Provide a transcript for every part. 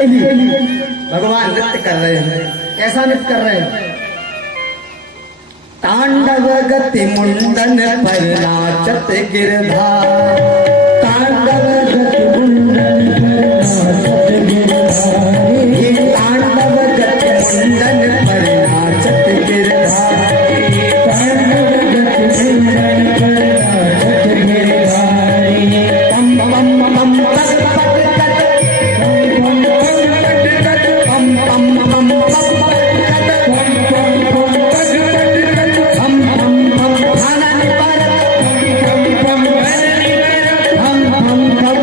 भगवान नृत्य कर रहे हैं। कैसा नृत्य कर रहे हैं? तांडव गति मुंडन पर नाचत गिरधार, तांडव गति मुंडन पर नाचत गिरधार, ये तांडव गति मुंडन पर नाचत गिरधार, तांडव गति मुंडन पर नाचत गिरधार, पम पम पम पट पट कट, पम पम पम पम पम पम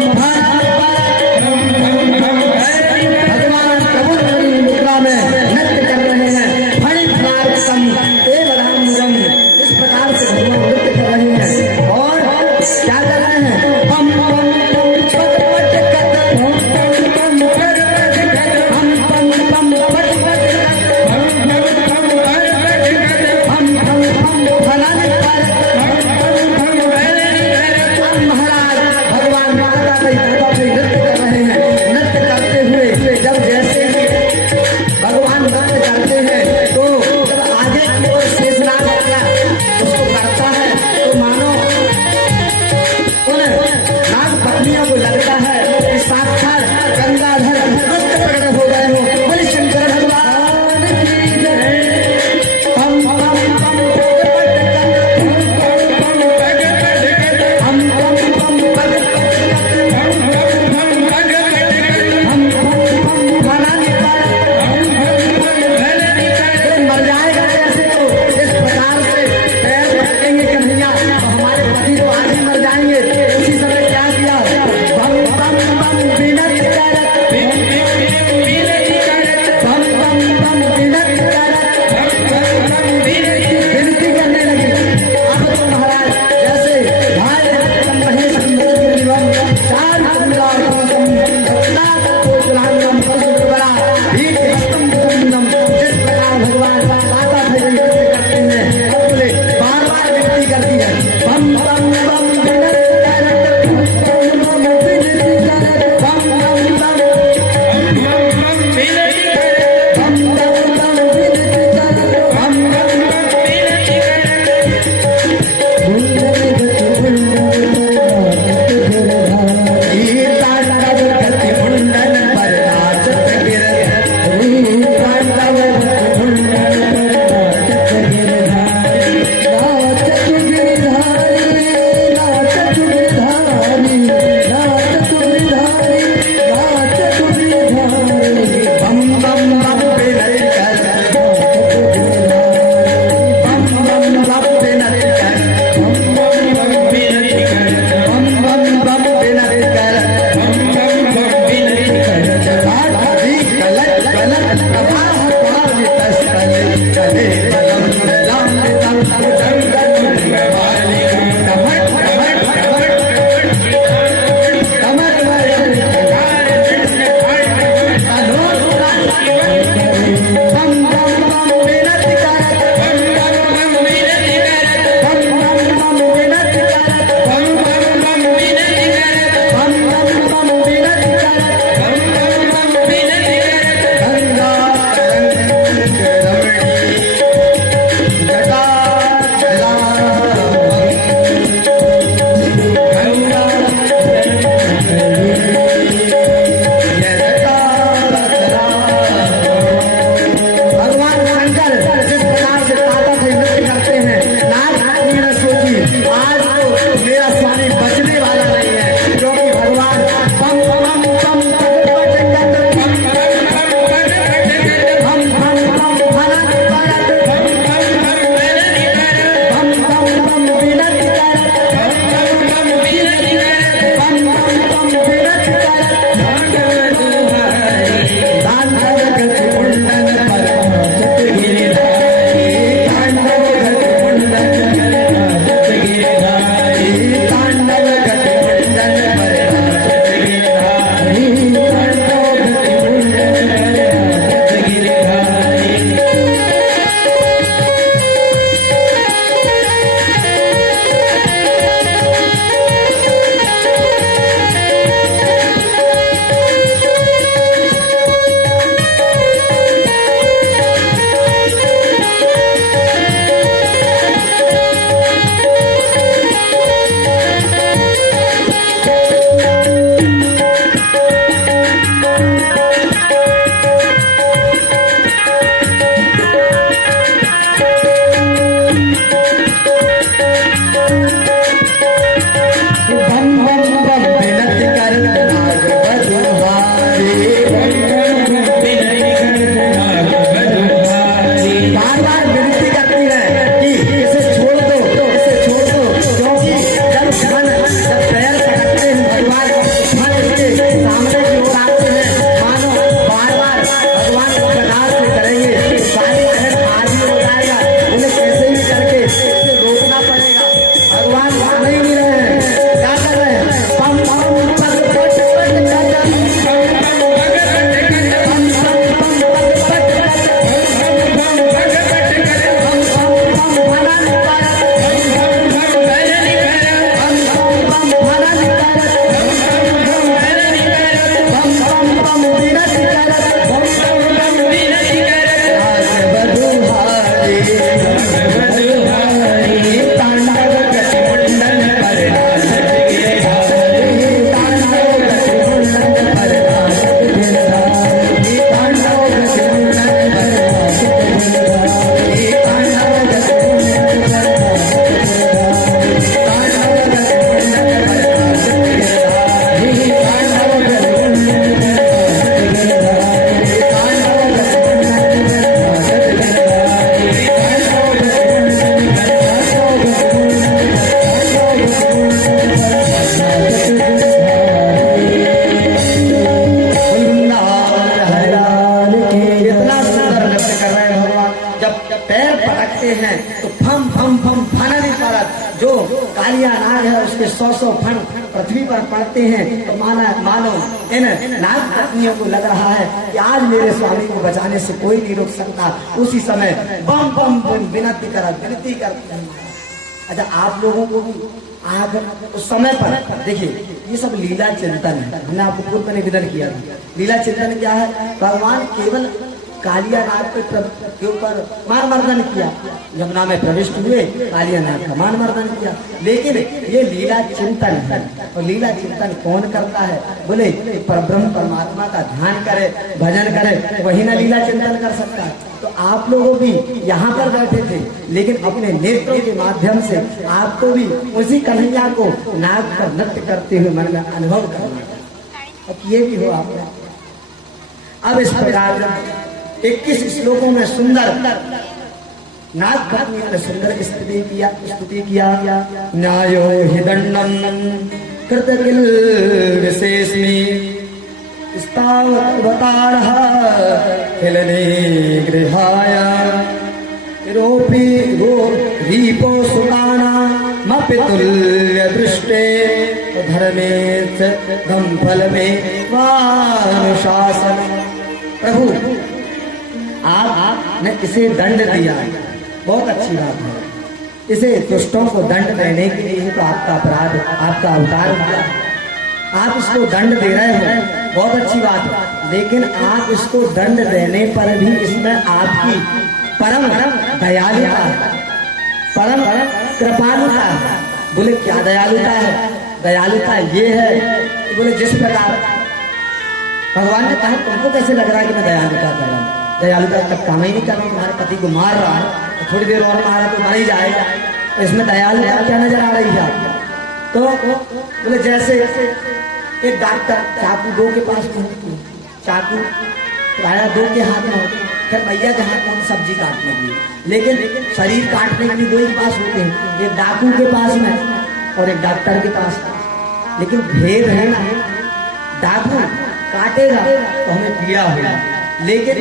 करते हैं तो फम फम फम फनरी परत जो कालिया नाग है उसके 100 फन पृथ्वी पर पड़ते हैं। तो मानो इन नाग पत्नियों को लग रहा है कि आज मेरे स्वामी को बचाने से कोई नहीं रोक सकता। उसी समय बम बम बम विनती करते हैं। अच्छा, आप लोगों को भी आग उस समय पर देखिए, ये सब लीला चिंतन है। हमने आपको पूर्व में निवेदन किया था। लीला चिंतन क्या है? भगवान केवल कालिया नाग के ऊपर मान मर्दन किया, यमुना में प्रविष्ट हुए, कालिया नाग का मान मर्दन किया, लेकिन ये लीला चिंतन है। और लीला चिंतन कौन करता है? बोले परब्रह्म परमात्मा का ध्यान करे, भजन करे, वही ना लीला चिंतन कर सकता है। तो आप लोगों भी यहाँ पर बैठे थे, लेकिन अपने नेत्रों के माध्यम से आपको भी उसी कन्हैया को नाग पर नृत्य करते हुए मन में अनुभव करना। अब ये भी हो आपने। अब इस प्रकार 21 श्लोकों में सुंदर नाग पत्नियों ने सुंदर स्तुति किया। न्यायो हि दंडम कृतकिल विशेषमी स्तावतारः खिलने गृहाय रीपो सुताना मपितुल्य दृष्टे धर्मे च गंफल में वानुशासन। प्रभु आपने इसे दंड दिया, बहुत अच्छी बात है। इसे दुष्टों को दंड देने के लिए तो आपका अपराध, आपका अवतार हुआ। आप इसको दंड दे रहे हो, बहुत अच्छी बात है, लेकिन आप इसको दंड देने पर भी इसमें आपकी परम दयालुता है, परम कृपालुता है। बोले क्या दयालुता है? दयालुता ये है कि बोले जिस प्रकार भगवान ने कहा, तुमको कैसे लग रहा है कि मैं दयालुता कर रहा हूँ? दयालुता तक काम ही नहीं कर रहा हूँ। तुम्हारे पति को मार रहा है, तो थोड़ी देर और मारा तो मर ही जाएगा। तो इसमें दयालुता क्या नजर आ रही है? तो बोले जैसे एक डॉक्टर चाकू 2 के पास में होती है, चाकू प्रायः 2 के हाथ में होती है, फिर भैया के हाथ में सब्जी काटने के लिए, लेकिन शरीर काटने के लिए 2 ही के पास होते हैं, एक डाकू के पास में और एक डॉक्टर के पास। लेकिन भेद है ना, डाकू काटेगा तो हमें पीड़ा होगा, लेकिन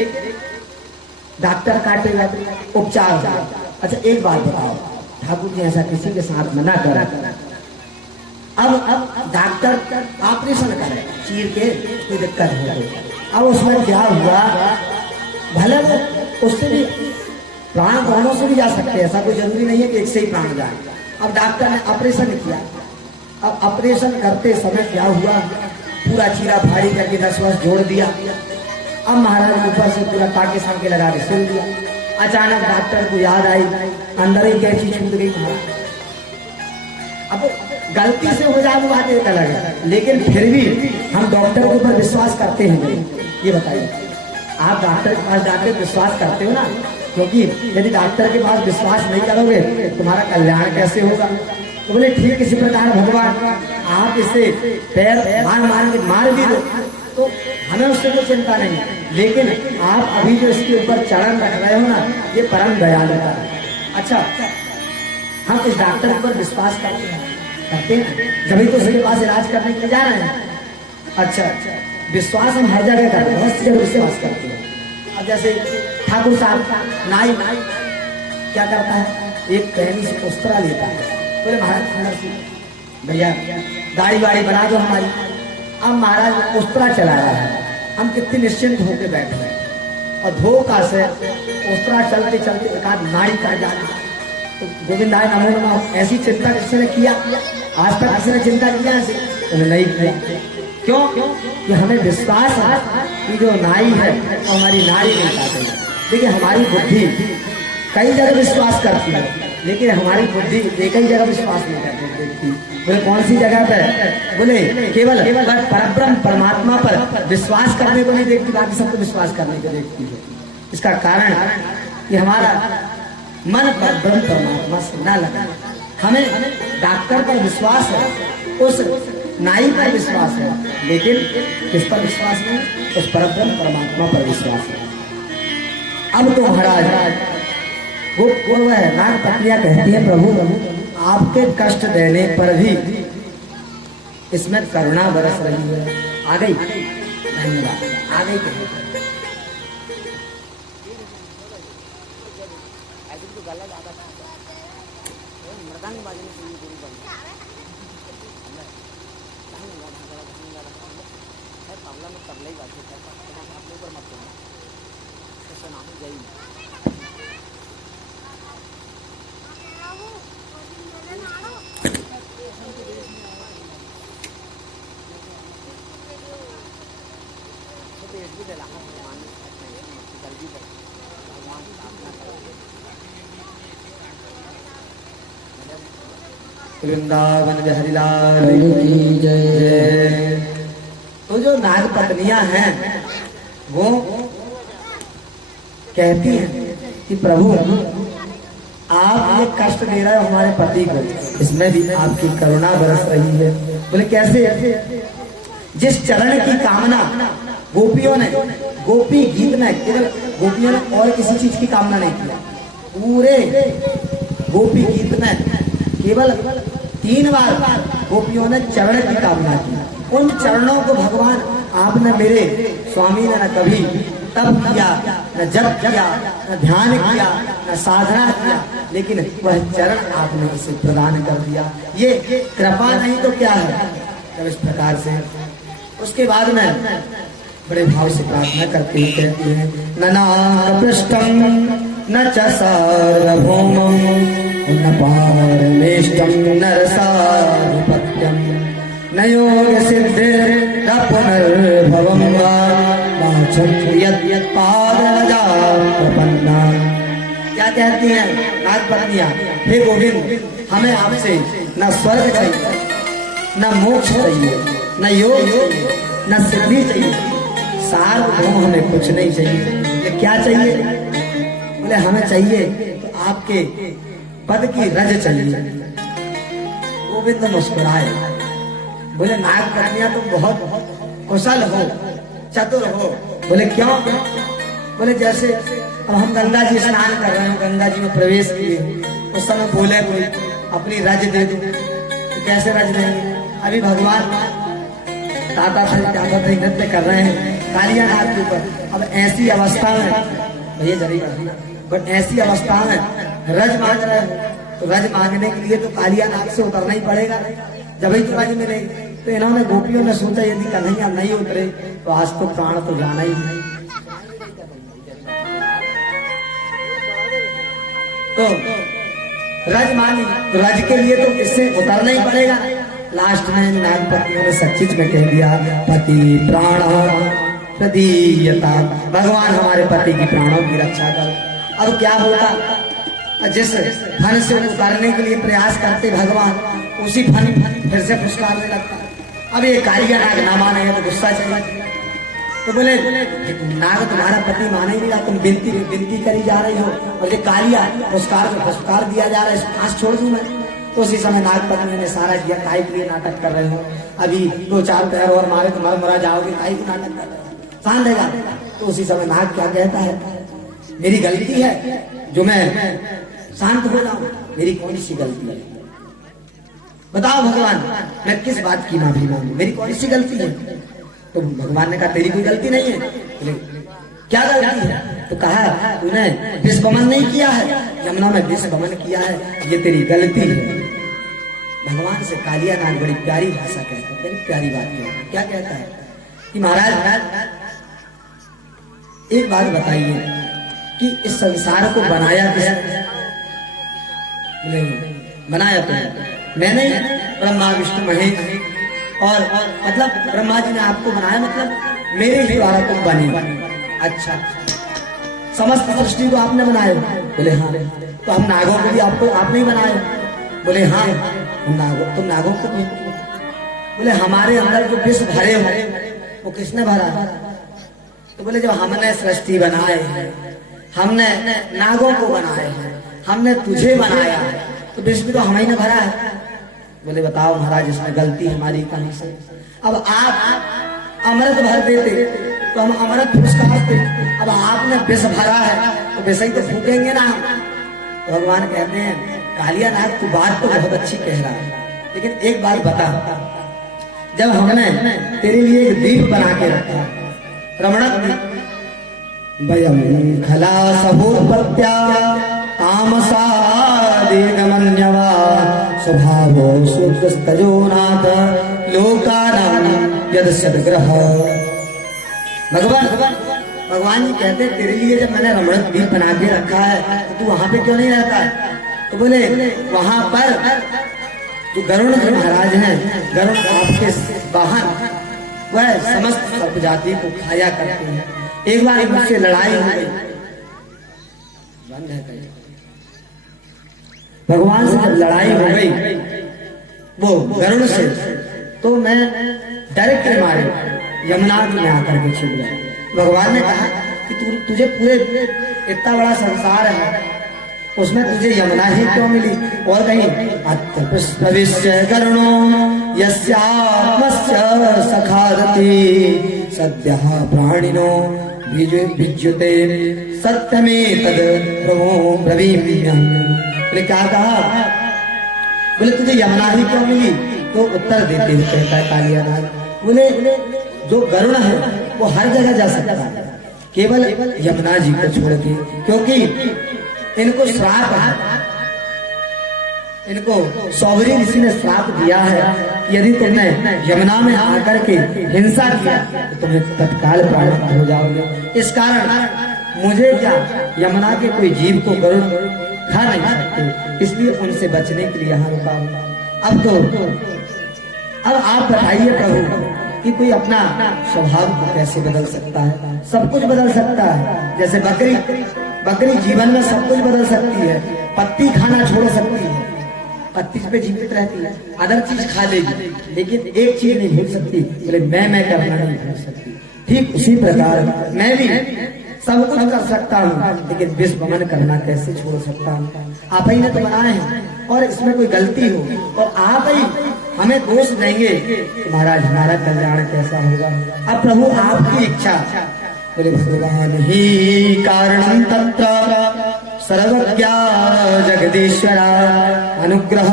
डॉक्टर काटेगा उपचार होगा। अच्छा एक बात बताओ, ठाकुर जी ऐसा किसी के साथ मना करा। अब डॉक्टर ऑपरेशन करे, चीर के कोई दिक्कत हो गई, अब उसमें क्या हुआ, भले उससे भी प्राण दोनों से भी जा सकते हैं, ऐसा कोई जरूरी नहीं है कि एक से ही प्राण जाए। अब डॉक्टर ने ऑपरेशन किया, अब ऑपरेशन करते समय क्या हुआ, पूरा चीरा फाड़ी करके 10 वर्ष जोड़ दिया। अब महाराज ऊपर से पूरा काटे साम के लगा के सुन दिया। अचानक डॉक्टर को याद आई, अंदर ही कैसी छूट गई महाराज। अब गलती से हो जाए वो बात एक अलग है, लेकिन फिर भी हम डॉक्टर के ऊपर विश्वास करते हैं। ये बताइए, आप डॉक्टर के पास जाकर विश्वास करते हो ना? क्योंकि यदि डॉक्टर के पास विश्वास नहीं करोगे तुम्हारा कल्याण कैसे होगा? तो बोले ठीक इसी प्रकार भगवान आप इसे पैर मार भी दो तो हमें उससे कोई चिंता नहीं, लेकिन आप अभी जो इसके ऊपर चरण रख रहे हो ना, ये परम दयालुता है। अच्छा, हम इस डॉक्टर के ऊपर विश्वास करते हैं, जब तो उसके पास इलाज करने के लिए जा रहे हैं। अच्छा, विश्वास हम हर जगह करते हैं, बहुत सी जगह विश्वास करते हैं। अब जैसे ठाकुर साहब नाई क्या करता है, एक कहनी से उस्तरा लेता है, बोले महाराज भैया गाड़ी वाड़ी बना दो हमारी। अब महाराज उस्तरा चला रहा है, हम कितने निश्चिंत होकर बैठे हैं, और धोखा से उस्तरा चलते चलते एक आध नाड़ी काट जाती। तो गोविंदाय नमो नमः, ऐसी चिंता किसी ने किया? आज तक किसी ने चिंता किया ऐसे? नहीं किया। क्यों? कि हमें विश्वास है कि जो नाई है वो हमारी नाड़ी नहीं काटेगी। देखिए हमारी बुद्धि कई जगह विश्वास करती है, लेकिन हमारी बुद्धि एक ही जगह विश्वास नहीं करती। बोले कौन सी जगह पर? बोले केवल परब्रह्म परमात्मा पर विश्वास करने को नहीं देखती, बाकी सबको विश्वास करने को देखती है। इसका कारण कि हमारा मन परब्रह्म परमात्मा से न लगा। हमें डॉक्टर पर विश्वास है, उस नाई पर विश्वास है, लेकिन किस पर विश्वास नहीं? उस परब्रह्म परमात्मा पर विश्वास है। अब तो महाराज वो नाग पत्नियां कहती है, प्रभु आपके कष्ट देने पर भी इसमें करुणा बरस रही है। आ गई, धन्यवाद, आ गई। गला वृंदावन बिहारी लाल की जय। तो जो नाग पत्नियां हैं वो कहती हैं कि प्रभु आप ये कष्ट दे रहे हो हमारे पति को, इसमें भी आपकी करुणा बरस रही है। बोले कैसे? जिस चरण की कामना गोपियों ने गोपी गीत में केवल गोपियों ने और किसी चीज की कामना नहीं किया, पूरे गोपी गीत में केवल 3 बार गोपियों ने चरण की कामना की। उन चरणों को भगवान आपने मेरे स्वामी ने न कभी तप किया, न जप किया, न ध्यान किया, न साधना किया, लेकिन वह चरण आपने इसे प्रदान कर दिया। ये कृपा नहीं तो क्या है? जब इस प्रकार से उसके बाद में बड़े भाव से प्रार्थना करते हुए कहती है, न पृष्ठम न च सार्वभौमं न पारमेष्टम न रसाधिपत्यम न योग सिद्धिर पुनर्भवम वा पादजा प्रपन्ना। क्या कहती हैं नाग पत्नियां? हे गोविंद, हमें आपसे न स्वर्ग चाहिए, न मोक्ष चाहिए, न योग चाहिए, न सिद्धि चाहिए, सार्वभौम हमें कुछ नहीं चाहिए। ये क्या चाहिए? बोले हमें चाहिए तो आपके पद की रज चाहिए। गोविंद मुस्कुराए, बोले नाग कन्या तुम बहुत कुशल हो, चतुर हो। बोले क्यों? बोले जैसे अब हम गंगा जी स्नान कर रहे हैं, गंगा जी में प्रवेश किए, उस समय बोले कोई अपनी रज दे दो, तो कैसे रज देंगे? अभी भगवान ताता थे नृत्य कर रहे हैं कालिया नाग के ऊपर। अब ऐसी अवस्था में भैया जरी बट ऐसी अवस्था में रज मांग रहे हो, तो रज मांगने के लिए तो कालिया नाग से उतरना ही पड़ेगा, जब ही तो रज मिलेगी। तो इन्होंने गोपियों ने सोचा यदि कन्हैया नहीं उतरे तो आज तो प्राण तो जाना ही नहीं। तो रज मांगी, तो रज के लिए तो इससे उतरना ही पड़ेगा। लास्ट में नाग पत्नियों ने सच्चिच में कह दिया, पति प्राण प्रदीयता, भगवान हमारे पति की प्राणों की रक्षा कर। अब क्या होता? जिस फन से उतारने के लिए प्रयास करते भगवान, उसी फन फिर से फुसकारने लगता। अब ये कालिया नाग ना माने तो गुस्सा चाहिए, तो बोले नाग तुम्हारा पति माने ही नहीं रहा, तुम बिनती करी जा रही हो, और ये कालिया फुसकार दिया जा रहा है, सांस छोड़ दूं मैं। तो उसी समय नाग पत्नी ने सारा किया, काहे के लिए नाटक कर रहे हो? अभी 2-4 पैर और मारे तो मरा जाओगे, काहे को नाटक कर रहे हो? शांत रहेगा। तो उसी समय नाग क्या कहता है, मेरी गलती है जो मैं शांत हो जाऊं, मेरी कौन सी गलती है? बताओ भगवान, मैं किस बात की माफी मांगू, मेरी कौन सी गलती है? तो भगवान ने कहा तेरी कोई गलती नहीं है। क्या गलती है? तो कहा तूने विषगमन नहीं किया है, यमुना में विषगमन किया है, ये तेरी गलती है। भगवान से कालिया नाग बड़ी प्यारी भाषा कहता है, बड़ी प्यारी बात है। क्या कहता है कि महाराज एक बात बताइए कि इस संसार को बनाया किसने? बनाया तो मैंने, ब्रह्मा विष्णु महेश, और मतलब ब्रह्मा जी ने आपको बनाया, मतलब मेरे ही द्वारा तुम बनी। अच्छा, समस्त सृष्टि को आपने बनाया? बोले हाँ। तो हम नागों को भी आपने ही बनाया? बोले हाँ। तुम नागों को भी? बोले हमारे अंदर जो विष भरे हो वो किसने भरा? तो बोले जब हमने सृष्टि बनाए हैं, हमने नागों को बनाए हैं, हमने तुझे बनाया है, तो विष भी तो हम ही ने भरा है। बोले बताओ महाराज इसमें गलती हमारी कहीं से? अब आप अमृत भर देते तो हम अमृत फुसकारते, अब आपने विष भरा है तो विष ही तो फूटेंगे ना। तो भगवान कहते हैं कालिया नाग तू बात तो बहुत अच्छी कह रहा है, लेकिन एक बात बता, जब हमने तेरे लिए एक दीप बना के रखा, रमणक वयम खला सहोत्पत्त्या तामसादिगमन्यवा स्वभावो शुद्धस्तजोनाथ लोकानां यद सद्ग्रह। भगवान जी कहते तेरे लिए जब मैंने रमण द्वीप बना के रखा है तो तू वहां पे क्यों नहीं रहता है? तो बोले वहां पर जो गरुड़ जी महाराज हैं, गरुड़ आपके वाहन, वह समस्त सर्प जाति को खाया करते हैं। एक बार मुझसे लड़ाई हो गई, भगवान से जब लड़ाई हो गई वो गरुड़ से, तो मैं डर के मारे यमुना में आकर के छिप गया। भगवान ने कहा कि तुझे पूरे इतना बड़ा संसार है, उसमें तुझे यमुना ही क्यों मिली? और कहीं अत्यपुष्पविश्य करुणो यस्यात्मस्य सखादति सद्यः प्राणिनो विद्युते सत्यमे तद प्रभो ब्रवीम्यहम्। बोले क्या कहा? बोले तुझे यमुना ही क्यों मिली? तो उत्तर देते हुए कहता है कालियानाथ, बोले जो गरुड़ है वो हर जगह जा सकता है, केवल यमुना जी को छोड़ के, क्योंकि इनको श्राप है, इनको सौभरी ऋषि ने श्राप दिया है, यदि तुमने यमुना में आकर के हिंसा किया तो तुम्हें तत्काल प्राण हो जाओगे। इस कारण मुझे क्या, यमुना के कोई जीव को गरुड़ खा नहीं सकते, इसलिए उनसे बचने के लिए यहाँ रुका हूं। अब आप बताइए प्रभु कि कोई अपना स्वभाव को कैसे बदल सकता है? सब कुछ बदल सकता है। जैसे बकरी जीवन में सब कुछ बदल सकती है, पत्ती खाना छोड़ सकती है, पत्ती पे जीवित रहती है, अदर चीज खा लेगी, लेकिन एक चीज नहीं भूल सकती, बोले मैं करना नहीं भूल सकती। ठीक उसी प्रकार मैं भी सब कुछ कर सकता हूँ, लेकिन विश्व गमन करना कैसे छोड़ सकता हूँ? आप ही ने तो बनाए हैं, और इसमें कोई गलती हो और आप ही हमें दोष देंगे तो महाराज हमारा कल्याण कैसा होगा? अब प्रभु आपकी इच्छा। बोले भगवान ही कारणं तत्र सर्वज्ञा जगदीश्वरा अनुग्रह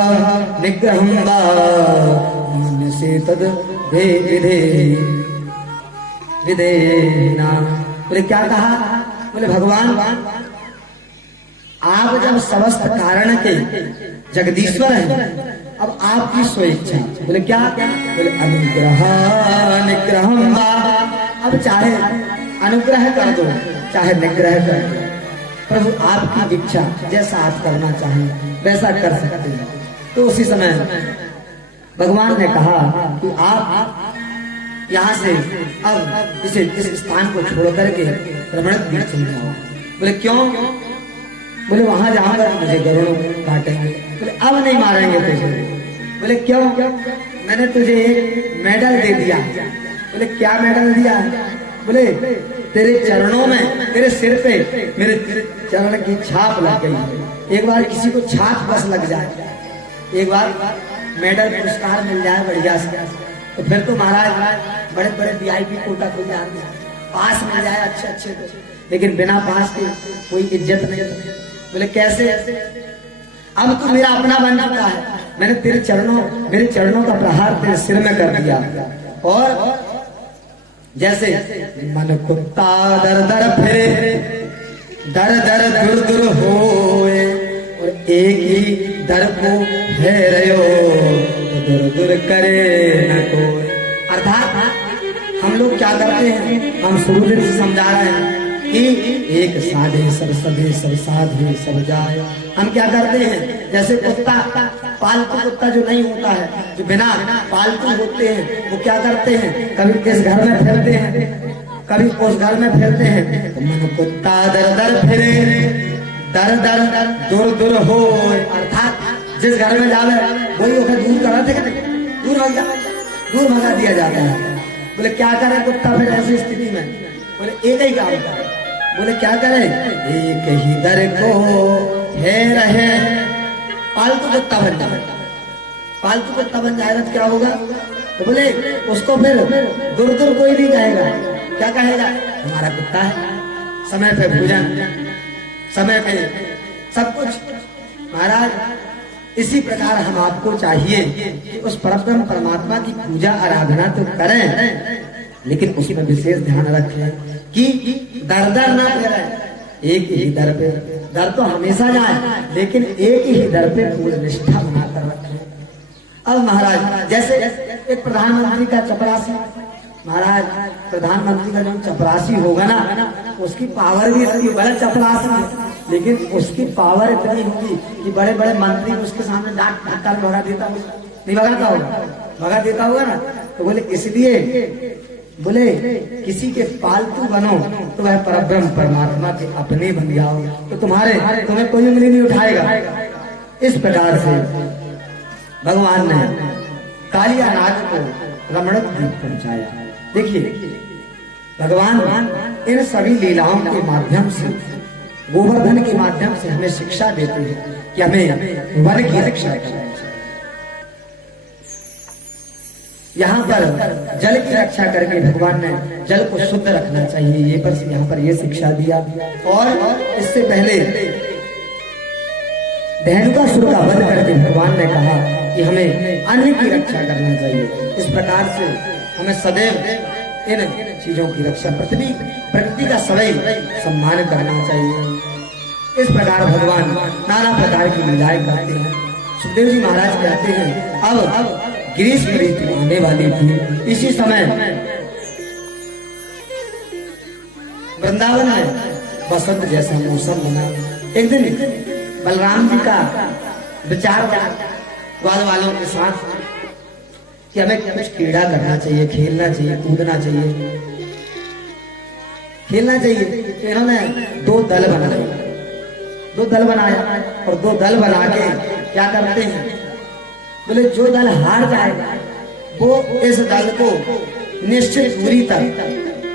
निग्रहं वा मान्यसे तद विधेना। बोले क्या कहा? बोले भगवान आप जब समस्त कारण के जगदीश्वर हैं, अब आपकी स्वेच्छा। बोले क्या? बोले अनुग्रह निग्रहं वा। अब चाहे अनुग्रह कर दो चाहे निग्रह कर दो, प्रभु आपकी इच्छा, जैसा आप करना चाहें वैसा कर सकते हैं। तो उसी समय भगवान ने कहा कि आप यहाँ से अब इस स्थान को छोड़ करके रमण द्वीप चले जाओ। बोले क्यों? बोले वहां जाऊंगा तो मुझे गरुड़ काटेंगे। बोले अब नहीं मारेंगे तुझे। बोले क्यों? मैंने तुझे एक मेडल दे दिया। बोले क्या मेडल दिया? बोले तेरे चरणों में, तेरे सिर पे मेरे चरण की छाप लग गई है। एक बार किसी को छाप बस लग जाए, एक बार मेडल पुरस्कार मिल जाए बढ़िया से, तो फिर तो महाराज बड़े बड़े VIP कोटा खुल जाते हैं, पास मिल जाए अच्छे को, लेकिन बिना पास के कोई इज्जत नहीं। बोले कैसे? अब तू मेरा अपना बन चुका है, मैंने मेरे चरणों का प्रहार तेरे सिर में कर दिया, और जैसे मन कुत्ता दर दर फिरे, दर दर दूर दूर होए, और एक ही दर को फेरयो दूर दूर करे न कोई। अर्थात हम लोग क्या करते हैं, हम शुरू दिन से समझा रहे हैं कि एक साधे सब सधे सब साधे सब जाए। हम क्या करते हैं, जैसे कुत्ता, पालतू कुत्ता जो नहीं होता है, जो बिना पालतू होते हैं, वो क्या करते हैं, कभी इस घर में फिरते हैं, कभी उस घर में फिरते हैं। तो मन कुत्ता दर दर फिरे, दर दर दूर दूर हो, अर्थात जिस घर में जावे वही उसे दूर करा थे, दूर भगा दिया जाता है। बोले क्या करे कुत्ता फिर ऐसी स्थिति में? बोले एक ही काम करे। बोले क्या करे? एक ही दर को है रहे, पालतू कुत्ता बन जाए। पालतू कुत्ता बन जाएगा तो क्या होगा? तो बोले उसको फिर दूर दूर कोई नहीं कहेगा। क्या कहेगा? हमारा कुत्ता है, समय पे भोजन, समय पे सब कुछ। महाराज इसी प्रकार हम आपको चाहिए कि उस परब्रह्म परमात्मा की पूजा आराधना तो करें, लेकिन उसमें विशेष ध्यान रखें कि दर दर ना करें, एक ही दर पे। दर तो हमेशा जाए, लेकिन एक ही दर पे पूर्ण निष्ठा बनाकर रखें। अब महाराज जैसे एक प्रधानमंत्री का चपरासी महाराज प्रधानमंत्री का जो चपरासी होगा ना, उसकी पावर भी इतनी, गलत चपरासी है, लेकिन उसकी पावर इतनी होगी कि बड़े बड़े मंत्री उसके सामने डांट ढक्कर भगा देता होगा, नहीं भगाता होगा, भगा देता होगा ना। तो बोले इसलिए बोले किसी के पालतू बनो तो वह परब्रह्म परमात्मा के अपने बन जाओ, तो तुम्हें कोई उंगली नहीं उठाएगा। इस प्रकार से भगवान ने कालिया नाग को रमणक द्वीप पहुंचाया। देखिए भगवान इन सभी लीलाओं के माध्यम से, गोवर्धन के माध्यम से हमें शिक्षा देते हैं कि हमें वन की रक्षा करनी चाहिए। यहाँ पर जल की रक्षा करके भगवान ने जल को शुद्ध रखना चाहिए, ये पर यहाँ पर ये शिक्षा दिया। और इससे पहले धेनुकासुर का वध करके भगवान ने कहा कि हमें अन्न की रक्षा करना चाहिए। इस प्रकार से हमें सदैव इन चीजों की रक्षा, प्रकृति का सदैव सम्मान करना चाहिए। इस प्रकार भगवान नाना प्रकार की लीलाएं करते हैं। सुखदेव जी महाराज कहते हैं अब ग्रीष्म ऋतु आने वाली थी। इसी समय वृंदावन में बसंत जैसा मौसम बना। एक दिन बलराम जी का विचार ग्वाल वालों के साथ कि हमें कुछ क्रीड़ा करना चाहिए, खेलना चाहिए, कूदना चाहिए, खेलना चाहिए। तो इन्होंने दो दल बनाया और दो दल बना के क्या करते हैं, बोले जो दल हार जाएगा वो इस दल को निश्चित दूरी तक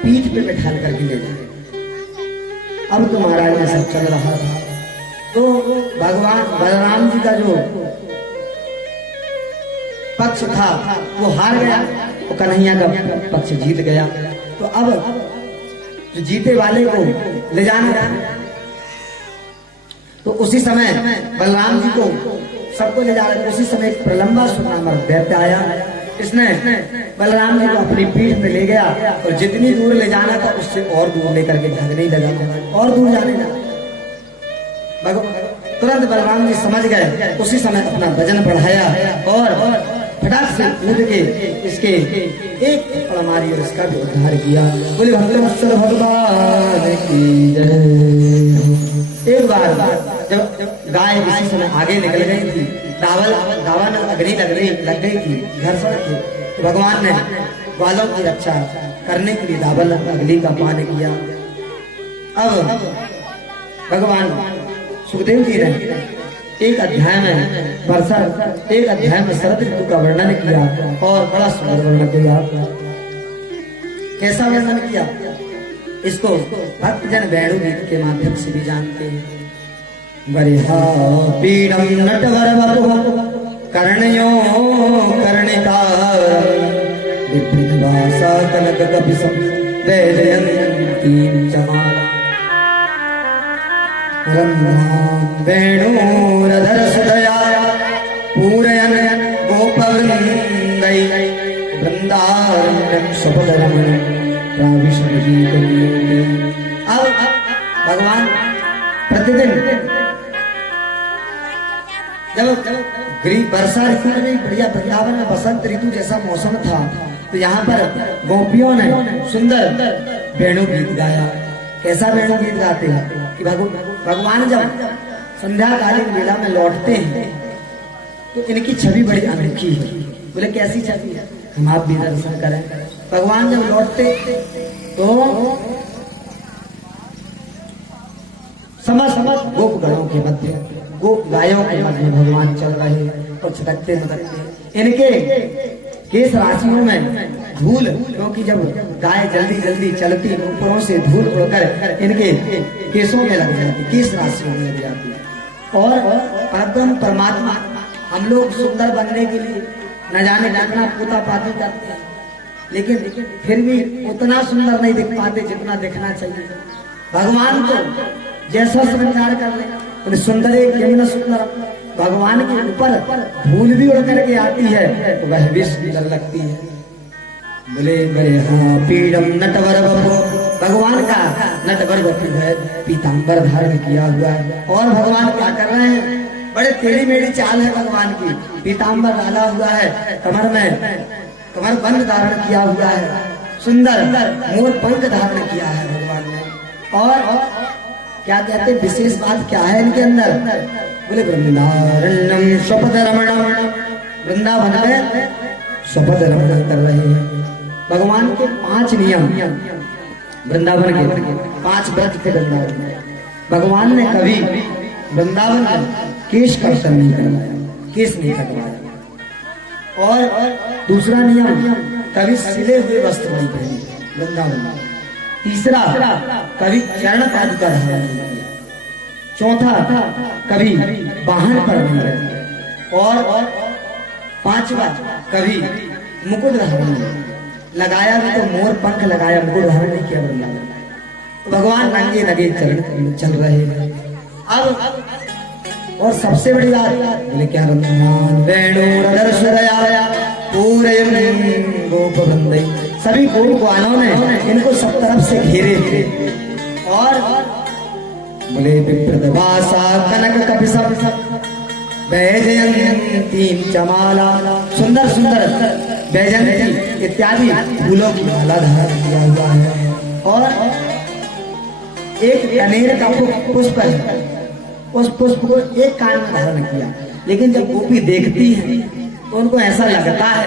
पीठ पे बैठा करके ले जाए। अब तो महाराज में सब चल रहा था, तो भगवान बलराम जी का जो पक्ष था वो हार गया, वो कन्हैया का पक्ष जीत गया। तो अब जो जीते वाले को ले जाना, तो उसी समय बलराम जी को सबको ले जा रहे थे। उसी समय एक प्रलंबासुर नामक दैत्य आया, इसने बलराम जी को अपनी पीठ में ले गया और जितनी दूर ले जाना था उससे और दूर लेकर के भागने लगा, और दूर जाने लगा। तुरंत बलराम जी समझ गए, उसी समय अपना वजन बढ़ाया और फटाक से कूद के इसके एक थप्पड़ मारी और इसका भी उद्धार किया। बोले भक्तवत्सल भगवान की जय। एक बार जब गाय इसी समय आगे निकल गई थी, दावन अग्नि लग गई थी, घर्षण थी, तो भगवान ने ग्वालों की रक्षा करने के लिए दावन अग्नि का पान किया। अब भगवान सुखदेव जी ने एक अध्याय में शरद ऋतु का वर्णन किया और बड़ा सुंदर वर्णन किया। कैसा वर्णन किया, इसको भक्तजन वेणु गीत के माध्यम से भी जानते हैं। वरिहा पीडम नटवर वपुः कर्णयो कर्णिकार विपृतवासा कनक कपिसं वैजयन्तीं चमाला रम्यां वेणुरधर सुदया पूरयन् गोपवृन्दै वृन्दारण्यं सफलरमणं प्राविशन्ति। अब भगवान प्रतिदिन जब वर्षा ऋतु में बढ़िया वृंदावन में बसंत ऋतु जैसा मौसम था, तो यहाँ पर गोपियों ने सुंदर वेणु गीत गाया। कैसा वेणु गीत गाते हैं कि भगवान जब संध्याकालीन वेला में लौटते हैं तो इनकी छवि बड़ी अनोखी है। बोले कैसी छवि है, हम आप भी दर्शन करें। भगवान जब लौटते तो समस्त गोप गणों के मध्य, गोप गायों के मध्य भगवान चल रहे और छटकते मटकते। इनके केस राशियों में धूल, क्योंकि जब गाय जल्दी जल्दी चलती ऊपरों से धूल उड़कर इनके केसों में लग जाती, केस राशियों में लग जाती। और परब्रह्म परमात्मा हम लोग सुंदर बनने के लिए न जाने कितना पोता पाती करते हैं, लेकिन फिर भी उतना सुंदर नहीं दिख पाते जितना दिखना चाहिए। भगवान को जैसा श्रृंगार कर ले, सुंदर यमुना सुंदर, भगवान के ऊपर धूल भी उड़ करके आती है तो वह भी सुंदर लगती है। बोले बड़े हाँ पीडम नटवर वपुः, भगवान का नटवर वपु है, पीताम्बर धारण किया हुआ है। और भगवान क्या कर रहे हैं, बड़े टेढ़ी मेढ़ी चाल है भगवान की। पीताम्बर डाला हुआ है, कमर बंद धारण किया हुआ है सुंदर मोर पंख धारण किया है भगवान ने। और क्या कहते हैं, विशेष बात क्या है इनके अंदर? बोले वृंदारण्यम स्वपद रमणम, वृंदावन में स्वपद रमण कर रहे हैं। भगवान के 5 नियम वृंदावन के, 5 व्रत थे वृंदावन में। भगवान ने कभी वृंदावन में केश कर्तन नहीं करवाया, केश नहीं कटवाया। और दूसरा नियम, कभी सिले हुए वस्त्र नहीं पहने वृंदावन में। तीसरा, कभी चरण पादुका धारण नहीं किया। चौथा, कभी वाहन पर नहीं बैठे। और 5वां, कभी मुकुट धारण नहीं लगाया, भी तो मोर पंख लगाया, मुकुट धारण नहीं किया वृंदावन में। भगवान नंगे नगे चल रहे हैं। अब और सबसे बड़ी बात, बोले क्या, पूरे सभी गोपवालों ने इनको सब तरफ से घेरे थे। और बोले विप्रदवासा कनक कपिशम वैजयंतीम चमाला, सुंदर सुंदर वैजयंती इत्यादि फूलों की माला धारण किया हुआ है। और एक कनेर का पुष्प है, उस पुष्प को एक कान में धारण किया। लेकिन जब गोपी देखती है तो उनको ऐसा लगता है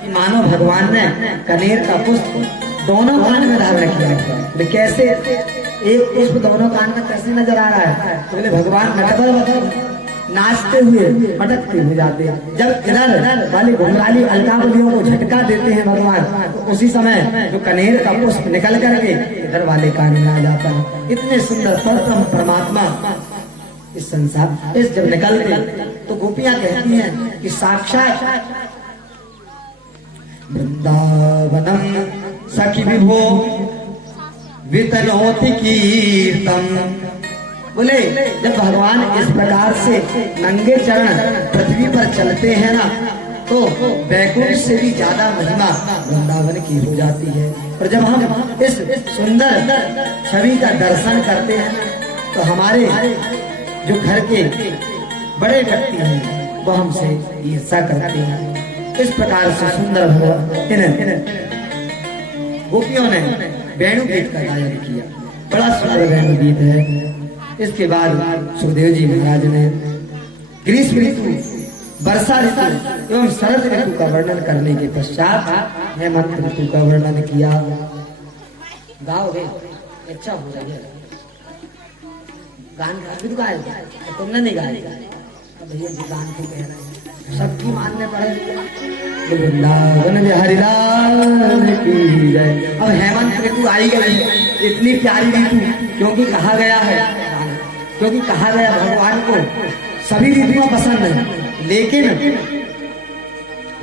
कि मानो भगवान ने कनेर का पुष्प दोनों कान में धारण किया है। कैसे एक पुष्प दोनों कान में कैसे नजर आ रहा है? तो बोले भगवान नटवर नाचते हुए मटकते हुए जाते हैं। जब इधर वाली घुंघराली अलकावलियों को झटका देते हैं भगवान, तो उसी समय जो कनेर का पुष्प निकल करके इधर वाले कान में आ जाता है। इतने सुंदर परम परमात्मा इस संसार इस जब निकलते तो गोपियां कहती हैं कि साक्षात वृंदावनम सखी विभो वितनोति कीर्तन। बोले जब भगवान इस प्रकार से नंगे चरण पृथ्वी पर चलते हैं ना, तो वैकुंठ से भी ज्यादा महिमा वृंदावन की हो जाती है। और जब हम इस सुंदर छवि का दर्शन करते हैं तो हमारे जो घर के बड़े व्यक्ति हैं वो हमसे ईर्ष्या करते हैं। इस प्रकार से सुंदर भगवान गोपियों ने वेणु गीत का गायन किया, बड़ा सुंदर वेणु गीत है। इसके बाद सुखदेव जी महाराज ने ग्रीष्म ऋतु, वर्षा ऋतु एवं शरद ऋतु का वर्णन करने के पश्चात हेमंत ऋतु का वर्णन किया। गाओगे? अच्छा हो रही है। गान भी तो गाए, तुमने नहीं गाए? भैया जी गान क्यों कह रहे हैं? सबकी मानने पड़े। वृंदावन बिहारी लाल की जय। अब हेमंत ऋतु आई गई, इतनी प्यारी ऋतु, क्योंकि कहा गया है, क्योंकि कहा गया भगवान को सभी ऋतुएं पसंद है, लेकिन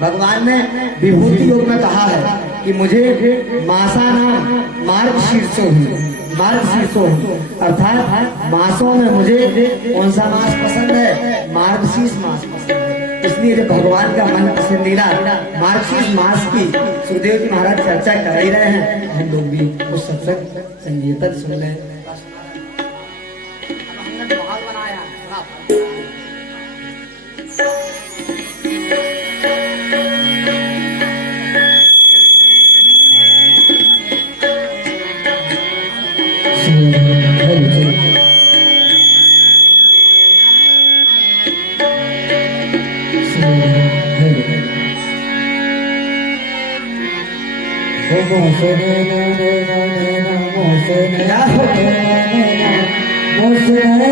भगवान ने विभूति योग में कहा है कि मुझे मासा नाम मार्ग शीर्षो अर्थात मासों में मुझे कौन सा मास पसंद है? मार्गशीर्ष मास पसंद है। इसलिए जब भगवान का मन पसंदीदा मार्गशीर्ष मास की सुखदेव जी महाराज चर्चा कर ही रहे हैं, हम लोग भी उस सत्संग संकीर्तन सुन रहे हैं। मोसने